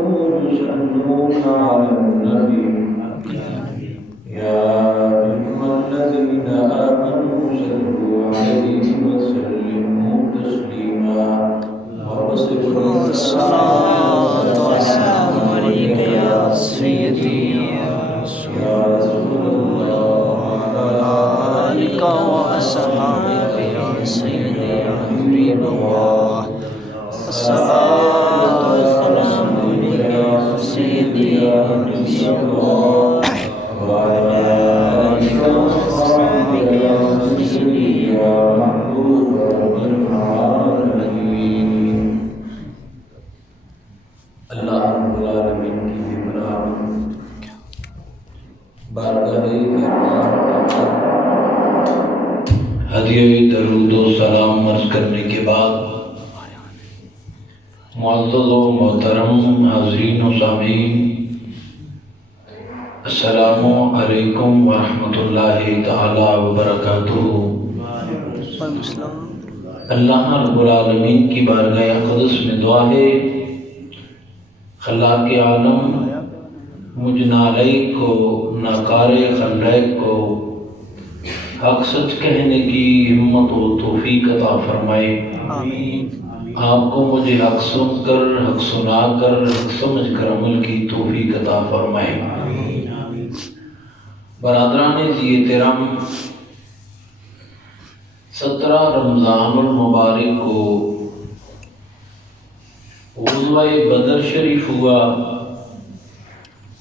آمنوا يصلون على النبي يا أيها الذين آمنوا صلوا عليه وسلموا تسليما والصلاة والسلام عليك يا سيدي يا رسول الله وعلى آلك وأصحابك يا سيدي يا حبيب الله الصلاة والسلام عليك يا سيدي يا نبي الله وعلى آلك وأصحابك يا سيدي يا محبوب رب العالمين. اللہ رب العالمین کی برابر بارگاہ ہدیہ درود و سلام عرض کرنے کے بعد معزز و محترم حاضرین و سامعین، السلام علیکم ورحمۃ اللہ تعالی وبرکاتہ۔ اللہ رب العالمین کی بارگاہ اقدس میں دعا ہے، خلاق عالم مجھ نالائق کو، ناکار خلائق کو حق سچ کہنے کی ہمت و توفیق عطا فرمائے۔ آمین۔ آپ کو مجھے حق سن کر، حق سنا کر، حق سمجھ کر عمل کی توفیق عطا فرمائے۔ برادران ذی احترام، 17 رمضان المبارک کو غزوہ بدر شریف ہوا،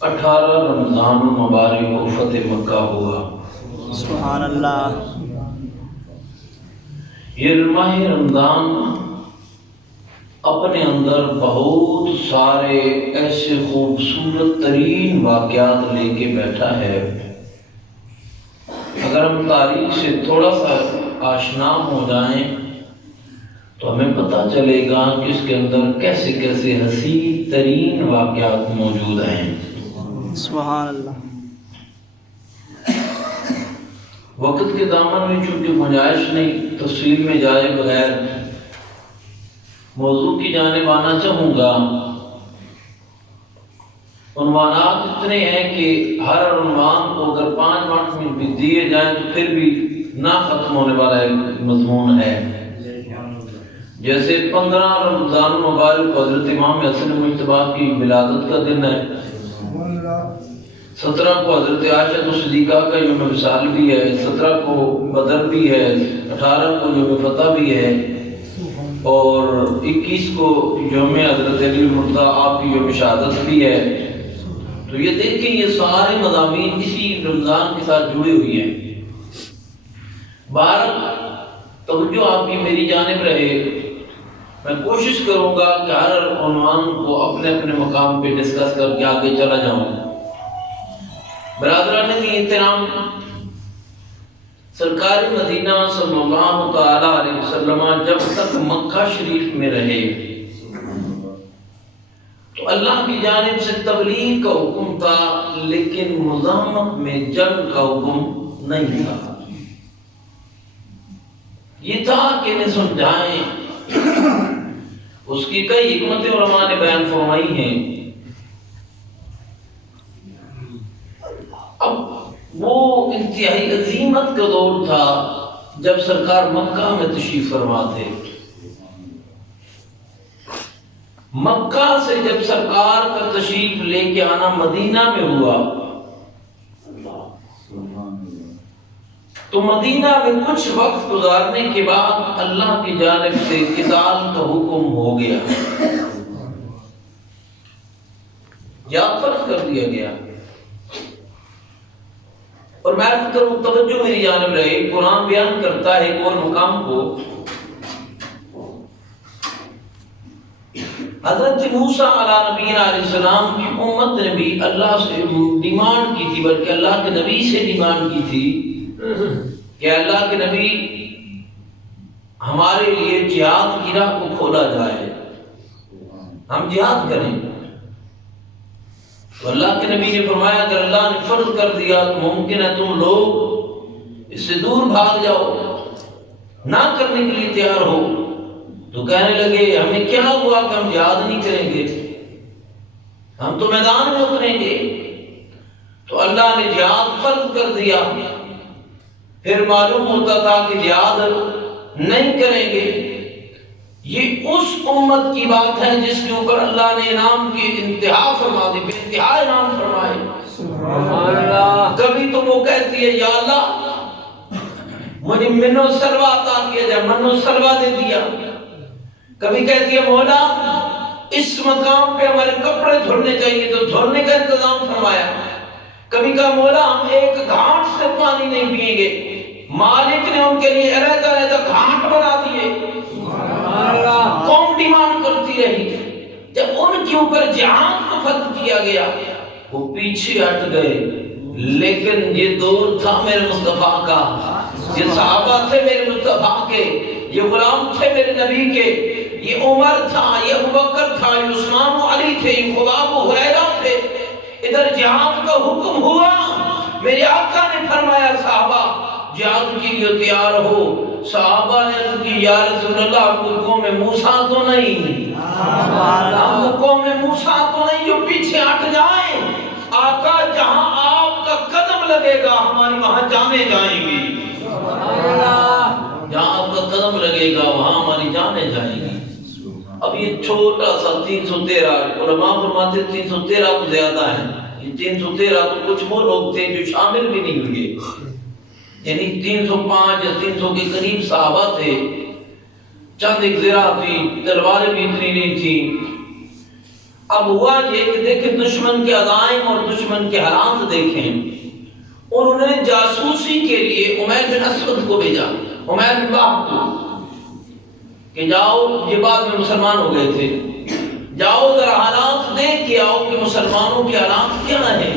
18 رمضان المبارک کو فتح مکہ ہوا۔ سبحان اللہ۔ یہ ماہ رمضان اپنے اندر بہت سارے ایسے خوبصورت ترین واقعات لے کے بیٹھا ہے۔ اگر ہم تاریخ سے تھوڑا سا آشنا ہو جائیں تو ہمیں پتہ چلے گا کہ اس کے اندر کیسے کیسے حسین ترین واقعات موجود ہیں۔ سبحان اللہ۔ وقت کے دامن میں چونکہ گنجائش نہیں تفصیل میں جائے بغیر موضوع کی جانب آنا چاہوں گا۔ عنوانات اتنے ہیں کہ ہر عنوان کو اگر 5 منٹ میں بھی دیے جائیں تو پھر بھی نہ ختم ہونے والا ایک مضمون ہے۔ جیسے 15 رمضان المبارک کو حضرت امام حسن مجتبیٰ کی ولادت کا دن ہے، 17 کو حضرت عائشہ صدیقہ کا یوم وصال بھی ہے، 17 کو بدر بھی ہے، 18 کو یوم فتح بھی ہے، اور 21 کو یوم حضرت علی المرتضیٰ آپ کی یوم شہادت بھی ہے۔ تو یہ دیکھیں یہ سارے مضامین اسی رمضان کے ساتھ جڑے ہوئی ہیں۔ بہرحال توجہ آپ کی میری جانب رہے، میں کوشش کروں گا کہ ہر عنوان کو اپنے اپنے مقام پہ ڈسکس کر کے آگے چلا جاؤں۔ برادران کی احترام، سرکار مدینہ صلی اللہ تعالی علیہ وسلم جب تک مکہ شریف میں رہے تو اللہ کی جانب سے تبلیغ کا حکم تھا، لیکن مزاحمت میں جنگ کا حکم نہیں تھا۔ یہ تھا کہ انہیں سمجھائیں۔ اس کی کئی حکمتیں علماء نے بیان فرمائی ہیں۔ اب وہ انتہائی عظیمت کا دور تھا جب سرکار مکہ میں تشریف فرما تھے۔ مکہ سے جب سرکار کا تشریف لے کے آنا مدینہ میں ہوا تو مدینہ میں کچھ وقت گزارنے کے بعد اللہ کی جانب سے قتال کا حکم ہو گیا، جہاد فرض کر دیا گیا۔ اور میں عرض کروں، توجہ میری جانب رہے، قرآن بیان کرتا ہے ایک اور مقام کو، حضرت موسیٰ علیہ نبینا علیہ السلام کی امت نے بھی اللہ سے ڈیمانڈ کی تھی، بلکہ اللہ کے نبی سے ڈیمانڈ کی تھی کہ اللہ کے نبی ہمارے لیے جہاد کی راہ کو کھولا جائے، ہم جہاد کریں۔ تو اللہ کے نبی نے فرمایا اگر اللہ نے فرض کر دیا تو ممکن ہے تم لوگ اس سے دور بھاگ جاؤ، نہ کرنے کے لیے تیار ہو۔ تو کہنے لگے ہمیں کیا ہوا کہ ہم جہاد نہیں کریں گے؟ ہم تو میدان میں اتریں گے۔ تو اللہ نے جہاد فرض کر دیا۔ پھر معلوم ہوتا تھا کہ جہاد نہیں کریں گے۔ یہ اس امت کی بات ہے جس کے اوپر اللہ نے انعام کی انتہا فرما دی، بے انتہا انعام فرمائے۔ سبحان اللہ۔ کبھی تو وہ کہتی ہے یا اللہ مجھے منو سلوا عطا کیا جائے، منو سلوا دے دیا۔ کبھی کہتی ہے مولا اس مقام پہ ہمارے کپڑے دھلنے چاہیے تو دھلنے کا انتظام فرمایا۔ کبھی کہا مولا ہم ایک گھاٹ سے پانی نہیں پئیں گے، مالک نے ان کے لیے علیحدہ علیحدہ گھاٹ بنا دیے۔ قوم ڈیمانڈ کرتی رہی۔ جب ان کے اوپر جہاد کو فرض کیا گیا وہ پیچھے ہٹ گئے، لیکن یہ دور تھا میرے مصطفیٰ کا، یہ صحابہ تھے میرے مصطفیٰ کے، یہ غلام تھے میرے نبی کے، یہ عمر تھا، یہ ابوبکر تھا، یہ عثمان و علی تھے، یہ خباب و ہریرہ تھے۔ ادھر جہاد کا حکم ہوا، میرے آقا نے فرمایا صحابہ جہاد کے لیے تیار ہو۔ صحابہ نے عرض کی یا رسول اللہ ہم کو قوم موسیٰ تو نہیں، ہم کو قوم موسیٰ تو نہیں جو پیچھے ہٹ جائیں۔ آقا جہاں آپ کا قدم لگے گا ہماری وہاں جانیں جائیں گی، جہاں آپ کا قدم لگے گا وہاں ہماری جانیں جائیں گی۔ اب یہ چھوٹا سا 313 علماء فرماتے 313 تو زیادہ ہیں، یہ 313 تو کچھ وہ لوگ تھے جو شامل بھی نہیں ہوئے، یعنی 305 یا 300 کے قریب صحابہ تھے، چند ایک زرہ تھی، تلواریں بھی اتنی نہیں تھی۔ اب ہوا یہ کہ دیکھیں دشمن کے عزائم اور دشمن کے حالات دیکھیں، انہوں نے جاسوسی کے لیے عمیر بن اسود کو بھیجا، عمیر بن وہب کو، کہ جاؤ، یہ بعد میں مسلمان ہو گئے تھے، جاؤ ذرا حالات دیکھ کے آؤ کہ مسلمانوں کے حالات کیا ہیں،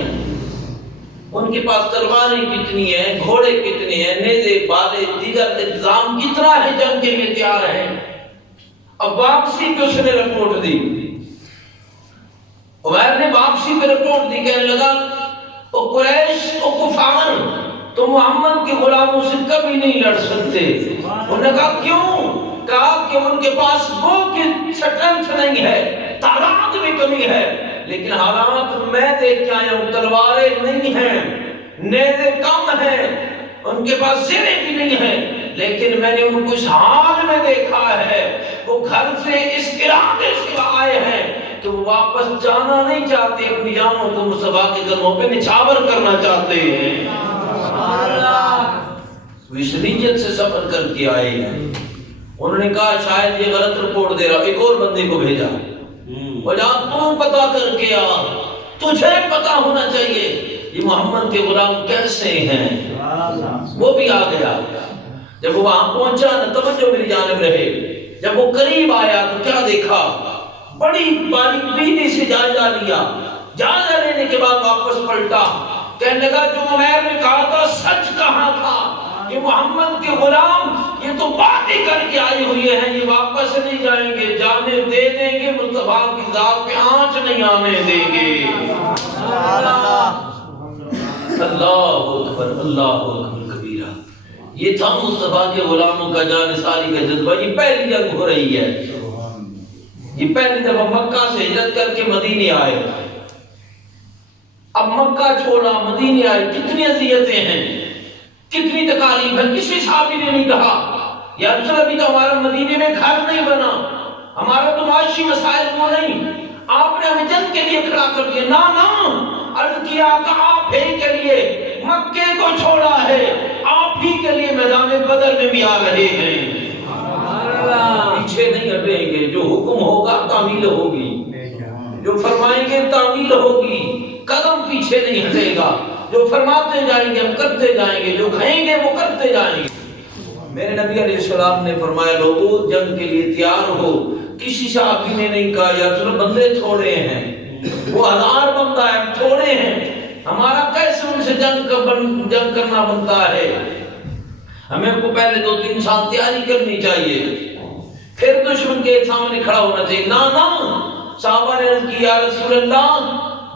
ان کے پاس تلواریں کتنی ہیں، گھوڑے کتنے ہیں، نیزے بالے دیگر انتظام کتنا ہے، جنگ کے لیے تیار ہیں۔ اب واپسی پہ اس نے رپورٹ دی، عمیر نے واپسی پہ رپورٹ دی، کہنے لگا او قریش او کفار تو محمد کے غلاموں سے کبھی نہیں لڑ سکتے۔ انہوں نے کہا کیوں؟ کہا کہ ان کے پاس گو کی سٹرنگتھ نہیں ہے، تعداد میں کمی ہے، لیکن حالات میں دیکھ کے آیا ہوں، تلواریں نہیں ہیں، نیزے کم ہیں، ان کے پاس زرے بھی نہیں ہیں، لیکن میں نے ان کو اس حال میں دیکھا ہے، وہ گھر سے اس ارادے سے آئے ہیں کہ وہ واپس جانا نہیں چاہتے، اپنی جانوں کو مصطفیٰ کے قدموں پہ نچھاور کرنا چاہتے ہیں۔ وہ اس نیت سے سفر کر کے آئے ہیں۔ انہوں نے کہا شاید یہ غلط رپورٹ دے رہا، ایک اور بندے کو بھیجا، اور جہاں تو پتا کر کے آ، تجھے پتا ہونا چاہیے یہ محمد کے غلام کیسے ہیں۔ وہ بھی آ گیا۔ جب وہ وہاں پہنچا نہ توجہ میری جانب رہے، جب وہ قریب آیا تو کیا دیکھا، بڑی باریک بینی سے جائزہ لیا، جائزہ لینے کے بعد واپس پلٹا، کہنے لگا جو عمیر نے کہا تھا سچ کہا تھا، یہ محمد کے غلام یہ تو باتیں کر کے آئے ہوئے ہیں، یہ واپس نہیں جائیں گے، جانے دے دیں گے، مصطفیٰ کی ذات پہ آنچ نہیں آنے دیں گے۔ اللہ اکبر، اللہ اکبر کبیرہ۔ یہ تھا مصطفیٰ کے غلاموں کا جان ساری کا جذبہ۔ یہ پہلی جنگ ہو رہی ہے، یہ پہلی دفعہ مکہ سے ہجرت کر کے مدینے آئے، اب مکہ چھوڑا مدینے آئے، کتنی اذیتیں ہیں، کتنی تکالیف ہے۔ کسی صحابی نے نہیں کہا یا رسول ابھی تو ہمارا مدینے میں گھر نہیں بنا، ہمارا تو معاشی مسائل وہ نہیں، آپ نے ہمیں جنگ کے لیے کھڑا کر دیا، نا عرض کیا کہ آپ ہی کے لیے مکے کو چھوڑا ہے، آپ ہی کے لیے میدان بدر میں بھی آ رہے ہیں، پیچھے نہیں ہٹیں گے، جو حکم ہوگا تعمیل ہوگی، جو فرمائیں گے تعمیل ہوگی، قدم پیچھے نہیں ہٹے گا، جو فرماتے جائیں گے ہم کرتے جائیں گے، جو کہیں گے وہ کرتے جائیں گے۔ میرے نبی علیہ السلام نے فرمایا لوگوں جنگ کے لیے تیار ہو۔ کسی صحابی نے نہیں کہا یا چلو بندے تھوڑے ہیں، وہ 1000 بندہ ہے، تھوڑے ہیں، ہمارا کیسے ان سے جنگ کرنا بنتا ہے، ہمیں کو پہلے 2-3 سال تیاری کرنی چاہیے، پھر دشمن کے سامنے کھڑا ہونا چاہیے۔ نا صحابہ نے عرض کی یا رسول اللہ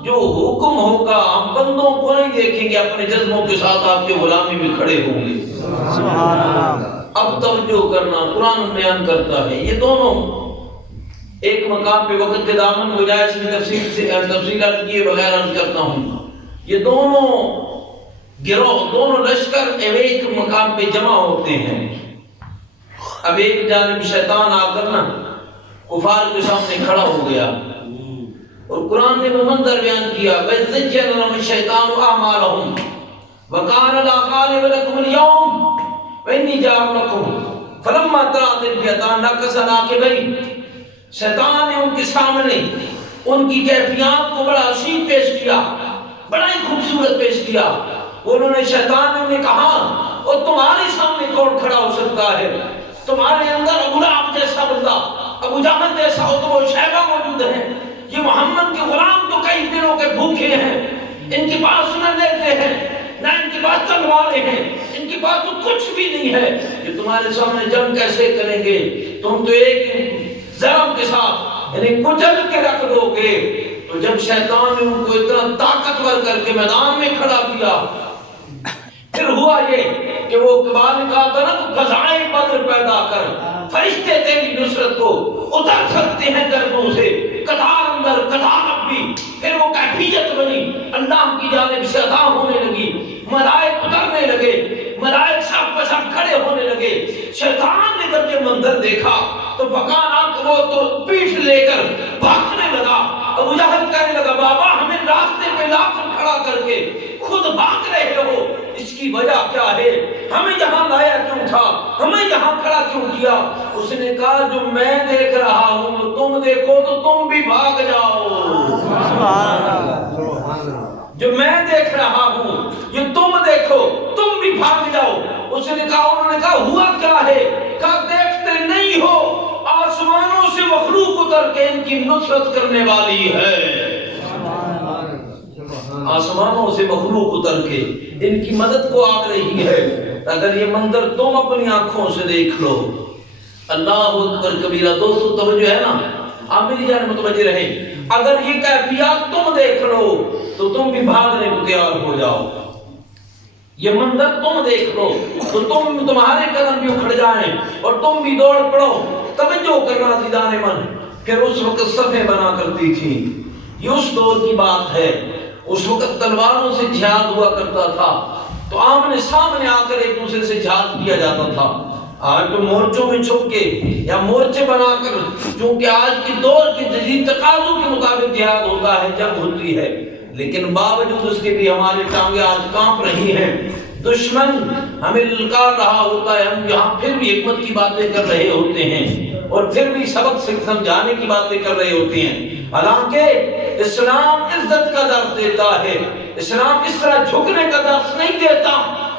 جو حکم ہوگا ہم بندوں کو نہیں دیکھیں گے، اپنے جذبوں کے ساتھ آپ کے غلامی میں کھڑے ہوں گے۔ سبحان اللہ۔ اب توجہ کرنا، قرآن بیان کرتا ہے یہ دونوں ایک مقام پہ وقت کے دامن گنجائش میں تفصیلات کیے بغیر عرض کرتا ہوں، یہ دونوں گروہ، دونوں لشکر ایک مقام پہ جمع ہوتے ہیں۔ اب ایک جانب شیطان آ کر نا کفار کے سامنے کھڑا ہو گیا، اور قرآن نے وہ منظر بیان کیا، وَإِذْ لَهُمُ الشَّيْطَانُ أَعْمَالَهُمْ وَكَانَ لَا غَالِبَ لَكُمُ الْيَوْمَ وَإِنِّي جَارٌ لَكُمْ فَلَمَّا تَرَأَتِ الْفِئَتَانِ نَكَصَ عَقِبَيْهِ۔ شیطان نے ان کے سامنے ان کی کیفیات کو بڑا حسین پیش کیا، بڑا ہی خوبصورت پیش کیا۔ شیطان نے انہیں کہا، اور تمہارے سامنے کون کھڑا ہو سکتا ہے؟ تمہارے اندر ابو لہب جیسا بندہ، ابو جہل جیسا عتبہ و شیبہ موجود ہے، یہ محمد کے غلام تو کئی دنوں کے بھوکے ہیں، ان کے پاس نہ لیتے ہیں، نہ ان کے پاس تلواریں ہیں، ان کے پاس تو کچھ بھی نہیں ہے، یہ تمہارے سامنے جنگ کیسے کریں گے؟ تم تو ایک ضرب کے ساتھ انہیں کچل کے رکھ دو گے۔ تو جب شیطان نے ان کو اتنا طاقتور کر کے میدان میں کھڑا کیا، پھر ہوا یہ کہ وہ اقبال نے کہا تھا نا، تو فضائے بدر پیدا کر، فرشتے تیری نصرت کو اتر سکتے ہیں دربوں سے، قطار اندر قطار اب بھی۔ پھر وہ کیفیت بنی، اللہ کی جانب سے عطا ہونے لگی، ملائک اترنے لگے، ملائک سب پر سب کھڑے ہونے لگے۔ شیطان نے جب یہ منظر دیکھا تو فقانا وہ تو پیٹھ لے کر بھاگنے لگا۔ ابو جہل کہنے لگا، بابا ہمیں راستے پہ لا کر کھڑا کر کے خود بھاگ رہے ہو، اس کی وجہ کیا ہے؟ ہمیں یہاں لایا کیوں تھا؟ ہمیں یہاں کھڑا کیوں کیا؟ اس نے کہا، جو میں دیکھ رہا ہوں تم دیکھو تو تم بھی بھاگ جاؤ۔ جو میں دیکھ رہا ہوں یہ تم دیکھو، تم بھی بھاگ جاؤ۔ اس نے کہا، انہوں نے کہا ہوا کیا ہے؟ کہا دیکھتے نہیں ہو، آسمانوں سے مخلوق اتر کے ان کی نصرت کرنے والی ہے۔ آسمانوں سے مخلوق اتر کے ان کی مدد کو آ رہی ہے۔ اگر یہ منظر تم اپنی آنکھوں سے دیکھ لو، اللہ اکبر کبیرہ۔ دوستو توجہ ہے نا، آپ میری جان متوجہ رہیں۔ اگر یہ کیفیات تم دیکھ لو تو تم بھی بھاگنے کو تیار ہو جاؤ۔ یہ منظر تم دیکھ لو تو تمہارے قدم بھی اکھڑ جائیں اور تم بھی دوڑ پڑو۔ توجہ کرنا عزیزان من، پھر اس وقت صفیں بنا کرتی تھی، یہ اس دور کی بات ہے۔ اس وقت تلواروں سے جہاد ہوا کرتا تھا، تو آمنے سامنے آ کر ایک دوسرے سے جہاد کیا جاتا تھا۔ آج تو مورچوں میں چھپ کے یا مورچے بنا کر، چونکہ آج کی دور کے جدید تقاضوں کے مطابق جہاد ہوتا ہے، جنگ ہوتی ہے، لیکن باوجود اس کے بھی ہماری ٹانگیں آج کانپ رہی ہیں۔ دشمن ہمیں للکار رہا ہوتا ہے، ہم یہاں پھر بھی حکمت کی باتیں کر رہے ہوتے ہیں اور پھر بھی سبق سمجھانے کی باتیں کر رہے ہوتے ہیں۔ حالانکہ اسلام عزت کا درس دیتا ہے، اسلام اس طرح جھکنے کا درس نہیں دیتا۔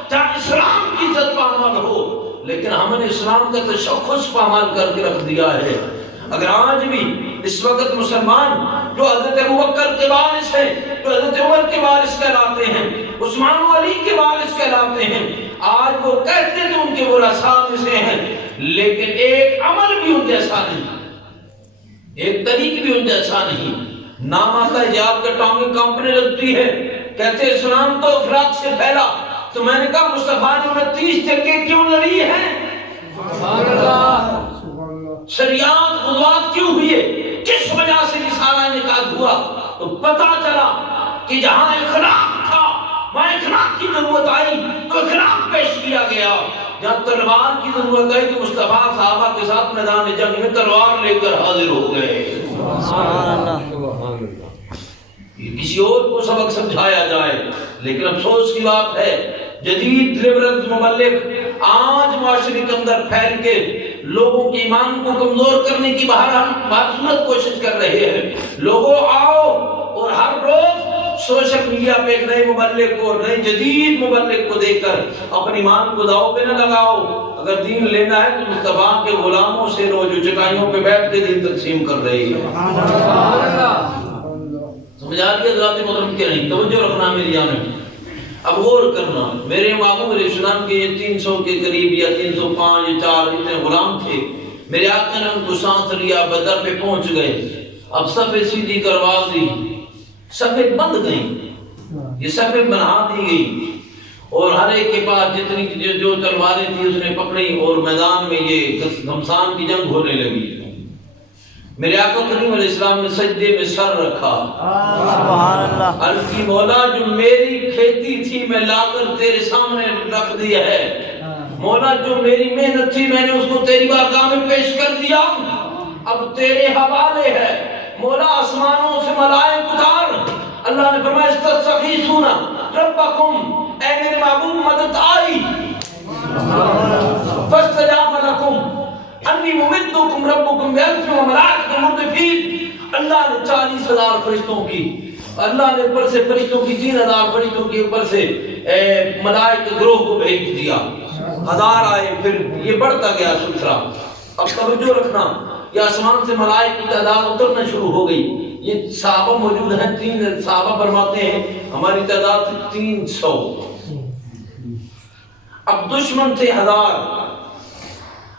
چاہے اسلام کی عزت پامال ہو، لیکن ہم نے اسلام کا تشخص پامال کر کے رکھ دیا ہے۔ اگر آج بھی اس وقت مسلمان جو حضرت ابوبکر کے وارث ہیں، جو حضرت عمر کے وارث کہلاتے ہیں، عثمان و علی کے وارث کہلاتے ہیں، آج وہ کہتے تو ان کے ورثاء میں سے ہیں، لیکن ایک عمل بھی ان جیسا نہیں، ایک طریق بھی ان جیسا نہیں۔ نام آتا ہے جہاد کا، ٹانگیں کانپنے لگتی ہے، کہتے اسلام تو افراد سے پھیلا۔ تو میں نے کہا مصطفیٰ نے 29 جنگیں کیوں لڑی ہیں؟ شریعت غزوات کیوں ہوئے؟ کس وجہ سے یہ سارا انعقاد ہوا؟ تو پتہ چلا کہ جہاں اخلاق تھا وہاں اخلاق کی ضرورت آئی تو اخلاق پیش کیا گیا، جہاں تلوار کی ضرورت آئی تو مصطفیٰ صحابہ کے ساتھ میدان جنگ میں تلوار لے کر حاضر ہو گئے۔ کسی اور کو سبق سمجھایا جائے، لیکن افسوس کی بات ہے جدید لبرل مبلغ آج معاشرے کے اندر پھیل کے لوگوں کے ایمان کو کمزور کرنے کی بہرحال کوشش کر رہے ہیں۔ لوگوں آؤ اور ہر روز سوشل میڈیا پہ ایک نئے مبلغ کو، نئے جدید مبلغ کو دیکھ کر اپنی ایمان کو داؤ پہ نہ لگاؤ۔ اگر دین لینا ہے تو مصطفیٰ کے غلاموں سے لو جو چٹائیوں پہ بیٹھ کے دین تقسیم کر رہے ہیں۔ سمجھ آ رہی ہے حضرات محترم کے نہیں؟ توجہ رکھنا میری جانب، اب غور کرنا۔ میرے معبود علیہ السلام کے یہ 300 کے قریب یا 305 یا 4 اتنے غلام تھے، میرے آقا نے ان کو ساتھ لیا، بدر پہ پہنچ گئے۔ اب صفیں سیدھی کروا دی، صفیں بند گئیں، یہ صفیں بنا دی گئی، اور ہر ایک کے پاس جتنی جو تلواریں تھی اس نے پکڑی، اور میدان میں یہ گھمسان کی جنگ ہونے لگی۔ میرے آقا کریم علیہ السلام نے سجدے میں سر رکھا. سبحان اللہ. عرض کی مولا جو میری کھیتی تھی میں لا کر تیرے سامنے رکھ دیا ہے. مولا جو میری محنت تھی میں نے اس کو تیری بارگاہ میں پیش کر دیا. اب تیرے حوالے ہے. مولا آسمانوں سے ملائک اتار. اللہ نے فرمایا استغیثون ربکم، اے میرے محبوب مدد آئی. فاستجاب لکم انی ممدکم ربکم بألف وملائکۃ مردفین. اللہ نے 40,000 فرشتوں کی، اللہ نے اوپر سے فرشتوں کی 3,000 فرشتوں کے اوپر سے ملائک گروہ کو بھیج دیا. 1000 آئے، پھر یہ بڑھتا گیا سلسلہ. اب توجہ رکھنا، یہ آسمان سے ملائک کی تعداد اترنا شروع ہو گئی. یہ صحابہ موجود ہیں، 3 صحابہ فرماتے ہیں ہماری تعداد 300. اب دشمن تھے 1000.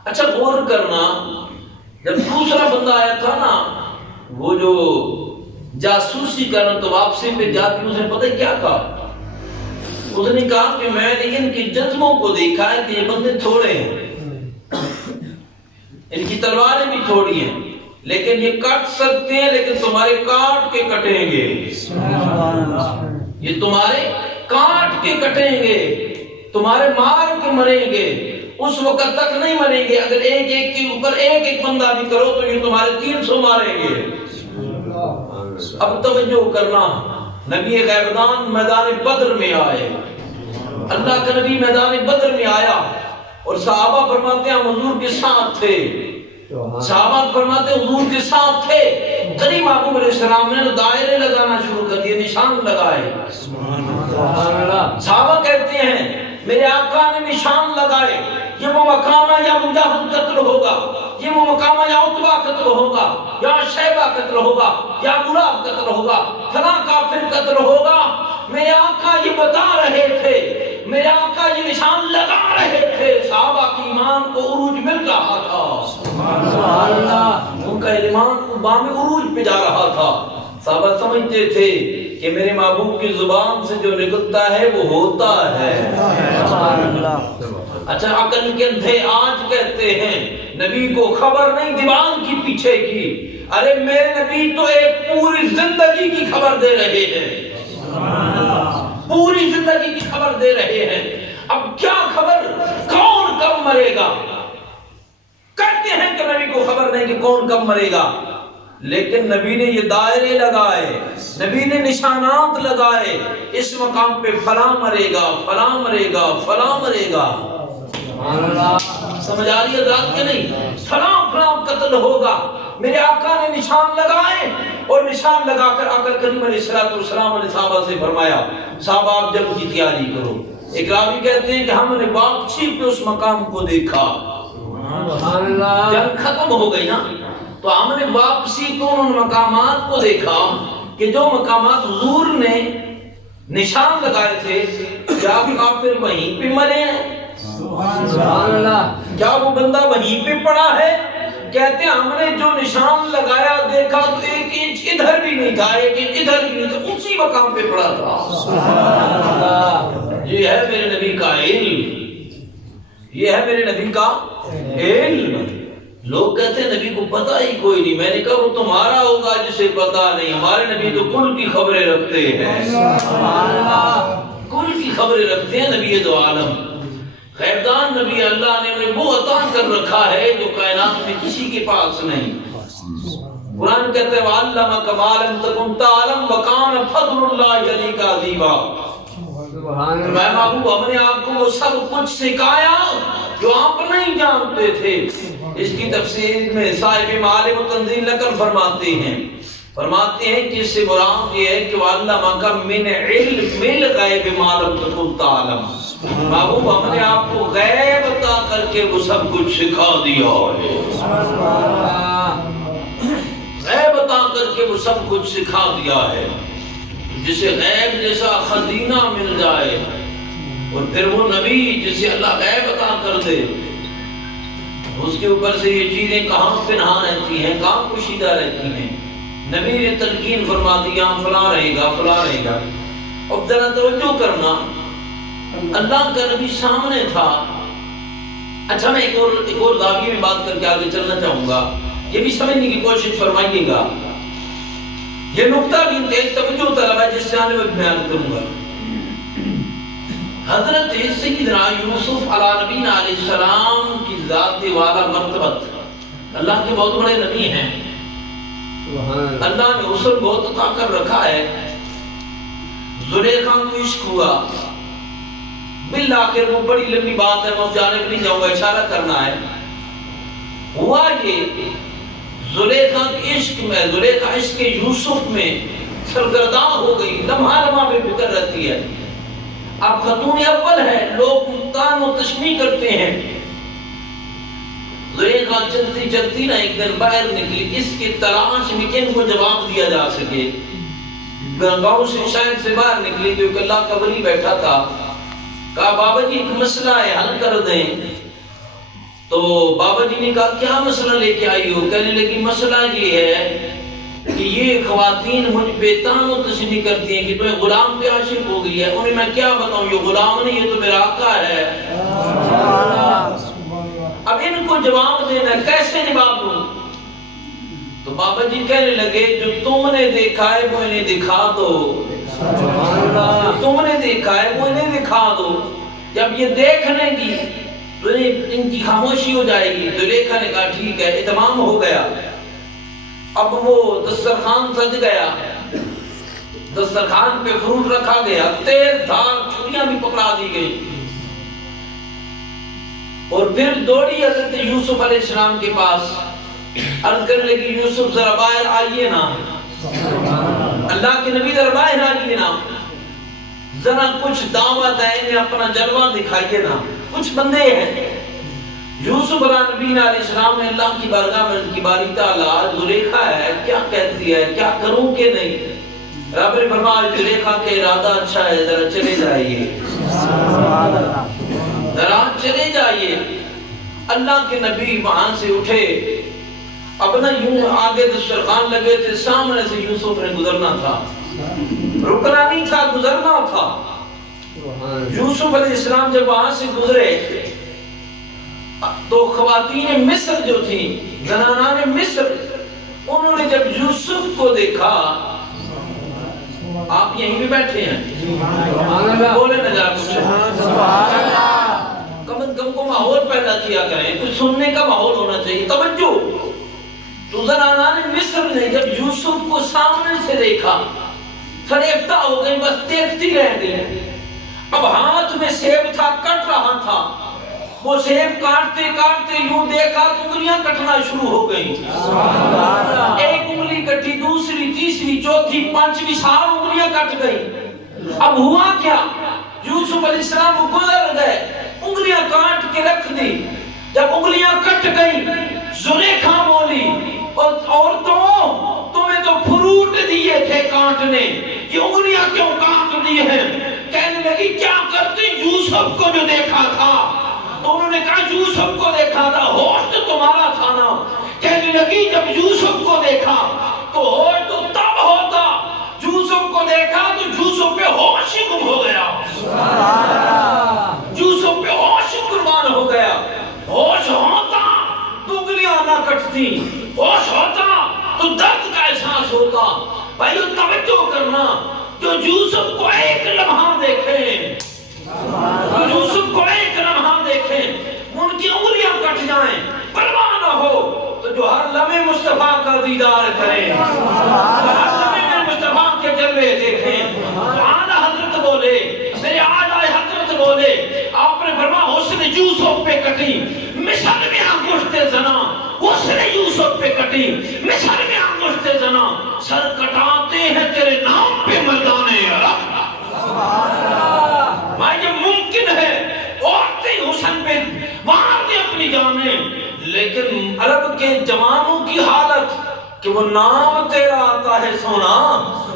اچھا غور کرنا، جب دوسرا بندہ آیا تھا نا وہ جو جاسوسی کرنا تو واپسی پہ جاتی، اس نے پتہ کیا کہا؟ اس نے کہا کہ میں نے ان کی جذبوں کو دیکھا ہے کہ یہ بندے تھوڑے ہیں، ان کی تلواریں بھی تھوڑی ہیں، لیکن یہ کٹ سکتے ہیں لیکن تمہارے کاٹ کے کٹیں گے. یہ تمہارے کاٹ کے کٹیں گے، تمہارے مار کے مریں گے. اس وقت تک نہیں مریں گے، اگر ایک ایک کے اوپر ایک ایک بندہ بھی کرو تو یہ تمہارے 300 ماریں گے. اب توجہ کرنا، نبی غیبدان میدان بدر میں آئے. اللہ کا نبی میدان بدر میں آیا اور صحابہ فرماتے ہیں ہم حضور کے ساتھ تھے. صحابہ فرماتے ہیں حضور کے ساتھ تھے. کریم محبوب علیہ السلام نے دائرے لگانا شروع کر دیے، نشان لگائے. صحابہ کہتے ہیں میرے آقا نے نشان لگائے، یہ وہ مقام ہے یا مجاہد قتل ہوگا، یہ وہ مقام ہے یا عتبہ قتل ہوگا، یا شیبہ قتل ہوگا، یا غلاب قتل ہوگا، فلاں کافر قتل ہوگا. میرے آقا یہ بتا رہے تھے، میرے آقا یہ نشان لگا رہے تھے. صحابہ کی ایمان کو عروج مل رہا تھا. سبحان اللہ. ان کا ایمان کو بام عروج پہ جا رہا تھا. صحابہ سمجھتے تھے کہ میرے محبوب کی زبان سے جو نکلتا ہے وہ ہوتا ہے. سبحان اللہ. اچھا عقل کے اندھے آج کہتے ہیں نبی کو خبر نہیں دیوان کی پیچھے کی. ارے میرے نبی تو ایک پوری زندگی کی خبر دے رہے ہیں، پوری زندگی کی خبر دے رہے ہیں. اب کیا خبر کون کب مرے گا؟ کہتے ہیں کہ نبی کو خبر نہیں کہ کون کب مرے گا، لیکن نبی نے یہ دائرے لگائے، نبی نے نشانات لگائے. اس مقام پہ فلاں مرے گا، فلاں مرے گا، فلاں مرے گا. سمجھ آ رہی ہے رات کے نہیں؟ فلاں فلاں قتل ہوگا. میرے آقا نے نشان لگائے اور نشان لگا کر آقا کریم علیہ السلام نے صحابہ سے فرمایا صحابہ آپ جنگ کی تیاری کرو. ایک راوی کہتے ہیں کہ ہم نے واپسی پہ اس مقام کو دیکھا. جنگ ختم ہو گئی نا، تو ہم نے واپسی تو ان مقامات کو دیکھا کہ جو مقامات حضور نے نشان لگائے تھے، کیا کافر وہیں پہ مرے ہیں؟ سبحان اللہ. کیا وہ بندہ وہیں پہ پڑا ہے؟ کہتے ہیں ہم نے جو نشان لگایا دیکھا تو 1 انچ ادھر بھی نہیں تھا، 1 انچ ادھر بھی نہیں تھا، اسی مقام پہ پڑا تھا. سبحان اللہ. یہ ہے میرے نبی کا علم، یہ ہے میرے نبی کا علم. لوگ کہتے ہیں نبی کو پتہ ہی کوئی نہیں. میں نے کہا وہ تمہارا ہوگا جسے پتہ نہیں. ہمارے نبی تو کل کی خبریں رکھتے ہیں. سبحان اللہ. کل کی خبریں رکھتے ہیں نبی دو عالم. غیبدان نبی اللہ نے انہیں وہ عطا کر رکھا ہے جو کائنات میں کسی کے پاس نہیں. قرآن کہتے ہیں وَعَلَّمَكَ مَا لَمْ تَكُنْ تَعْلَمْ وَكَانَ فَضْلُ اللَّهِ عَلَيْكَ عَظِيمًا. میں محبوب ہم نے آپ کو وہ سب کچھ سکھایا جو آپ نہیں جانتے تھے. اس کی تفسیر میں صاحب معالم و تنزیل نقل فرماتے ہیں کہ اس سے مراد یہ ہے کہ وَعَلَّمَكَ مِنْ عِلْمِ الْغَيْبِ مَا لَمْ تَكُنْ تَعْلَمْ. محبوب ہم نے آپ کو غیب عطا کر کے وہ سب کچھ سکھا دیا ہے. غیب عطا کر کے وہ سب کچھ سکھا دیا ہے. جسے غیب جیسا خزینہ مل جائے اور پھر وہ نبی جسے اللہ غیب عطا کر دے، اس کے اوپر سے یہ چیزیں کہاں پنہا رہتی ہیں، کہاں پوشیدہ رہتی ہیں. نبی نے تلقین فرما دیا فلاں رہے گا، فلاں رہے گا. اب ذرا توجہ کرنا، اللہ کا نبی سامنے تھا. اچھا میں ایک اور زاویے میں بات کر کے آگے چلنا چاہوں گا. یہ بھی سمجھنے کی کوشش فرمائیے گا. یہ نقطہ بھی انتہائی توجہ طلب ہے جس سے آنے میں بیان کروں گا. حضرت سیدنا یوسف علیہ نبینا علیہ السلام کی ذات والا مرتبت، اللہ کے بہت بڑے نبی ہیں. اللہ نے اسر بہت عطا کر رکھا ہے. زلیخا کو عشق ہوا. بالآخر وہ بڑی لمبی بات ہے، میں اس جانب نہیں جاؤں گا، اشارہ کرنا ہے. ہوا یہ زلیخا کے عشق میں، زلیخا عشق یوسف میں سرگرداں ہو گئی، لمحہ لمحہ میں فکر رہتی ہے. اب خاتون اول ہے، لوگ تان و تشمیع کرتے ہیں. زلیخا چلتی چلتی نہ ایک دن باہر نکلی اس کی تلاش میں کہ ان کو جواب دیا جا سکے. گاؤں سے شہر سے باہر نکلی تو ایک اللہ کا ولی بیٹھا تھا. کہا بابا جی ایک مسئلہ ہے، حل کر دیں. تو بابا جی نے کہا کیا مسئلہ لے کے آئی ہو؟ کہنے لگی مسئلہ یہ ہے کہ یہ خواتین مجھ پہ تان و تشنیع کرتی ہیں کہ تمہیں غلام پہ عاشق ہو گئی ہے. انہیں میں کیا بتاؤں، یہ غلام نہیں، یہ تو میرا آقا ہے. اب ان کو جواب دینا ہے، کیسے جواب دوں؟ تو بابا جی کہنے لگے جو تم نے دیکھا ہے وہ انہیں دکھا دو. جو تم نے دیکھا ہے وہ انہیں دکھا دو. جب یہ دیکھ لیں گی تو ان کی خاموشی ہو جائے گی. زلیخا نے کہا ٹھیک ہے، اتمام ہو گیا. اب وہ دسترخوان سج گیا، دسترخوان پہ فروٹ رکھا گیا، تیز دھار چھریاں بھی پکڑا دی گئی. اور پھر دوڑی حضرت یوسف علیہ السلام کے پاس، عرض کرنے لگی یوسف ذرا باہر آئیے نا، اللہ کے نبی ذرا باہر آئیے نا، ذرا کچھ دعوت ہے، انہیں اپنا جلوہ دکھائیے نا. کچھ بندے ہیں. یوسف علیہ نبینا علیہ السلام نے اللہ کی بارگاہ میں کی باری تعالیٰ زلیخا ہے کیا کہتی ہے، کیا کروں کہ نہیں. رب نے فرمایا زلیخا کا ارادہ اچھا ہے، ذرا چلے جائیے، ذرا چلے جائیے. اللہ کے نبی وہاں سے اٹھے. اپنا یوں آگے دسترخوان لگے تھے، سامنے سے یوسف نے گزرنا تھا، رکنا نہیں تھا، گزرنا تھا. یوسف علیہ السلام جب وہاں سے گزرے تو خواتین مصر جو تھیں، زنانان مصر، انہوں نے جب یوسف کو دیکھا، آپ یہیں بھی بیٹھے ہیں، بولے نہ جا کچھ، کم از کم کو ماحول پیدا کیا کریں، کچھ سننے کا ماحول ہونا چاہیے، توجہ. تو زنانان مصر نے جب یوسف کو سامنے سے دیکھا فریفتہ ہو گئی، بس دیکھتی رہ گئی. اب ہاتھ میں سیب تھا، کٹ رہا تھا. وہ سیب کاٹتے کاٹتے یوں دیکھا تو انگلیاں کٹنا شروع ہو گئی. ایک انگلی کٹی، دوسری، تیسری، چوتھی، پانچویں، 7 انگلیاں کٹ گئی. اب ہوا کیا؟ یوسف علیہ السلام گزر گئے، انگلیاں کاٹ کے رکھ دی. جب انگلیاں کٹ گئی زلیخا بولی عورتوں تمہیں تو فروٹ دیے تھے کاٹنے، یہ انگلیاں کیوں کاٹ دی ہیں؟ کہنے لگی کیا کرتی؟ یوسف کو جو دیکھا تھا. تو انہوں نے کہا یوسف کو دیکھا تھا، ہوش تو تمہارا تھا نا. کہنے لگی جب یوسف کو دیکھا تو ہوش تو تب ہوتا، یوسف کو دیکھا تو یوسف پہ ہوش ہی گم ہو گیا. یوسف پہ ہوش قربان ہو گیا. ہوش ہوتا تو انگلیاں نہ کٹتی، ہوش ہوتا تو درد کا احساس ہوتا. بھائیو توجہ کرنا، جو یوسف کو ایک لمحہ دیکھیں، یوسف کو ایک لمحہ دیکھیں، ان کی انگلیاں کٹ جائیں، پرواہ نہ ہو، تو جو ہر لمحے مصطفیٰ کا دیدار کریں، ہر لمحے میں مصطفیٰ کے جلوے دیکھیں. آنا حضرت بولے، میرے آج آئے حضرت بولے، آپ نے فرمایا حسن یوسف پہ کٹی مصر میں انگشت زنا، حسن یوسف پہ کٹی مصر میں انگشت زنا. سر کٹاتے ہیں تیرے نام پہ مردان عرب. یہ ممکن ہے عورتیں حسن پہ مار دیں اپنی جانیں، لیکن عرب کے جوانوں کی حالت کہ وہ نام تیرا آتا ہے سونا،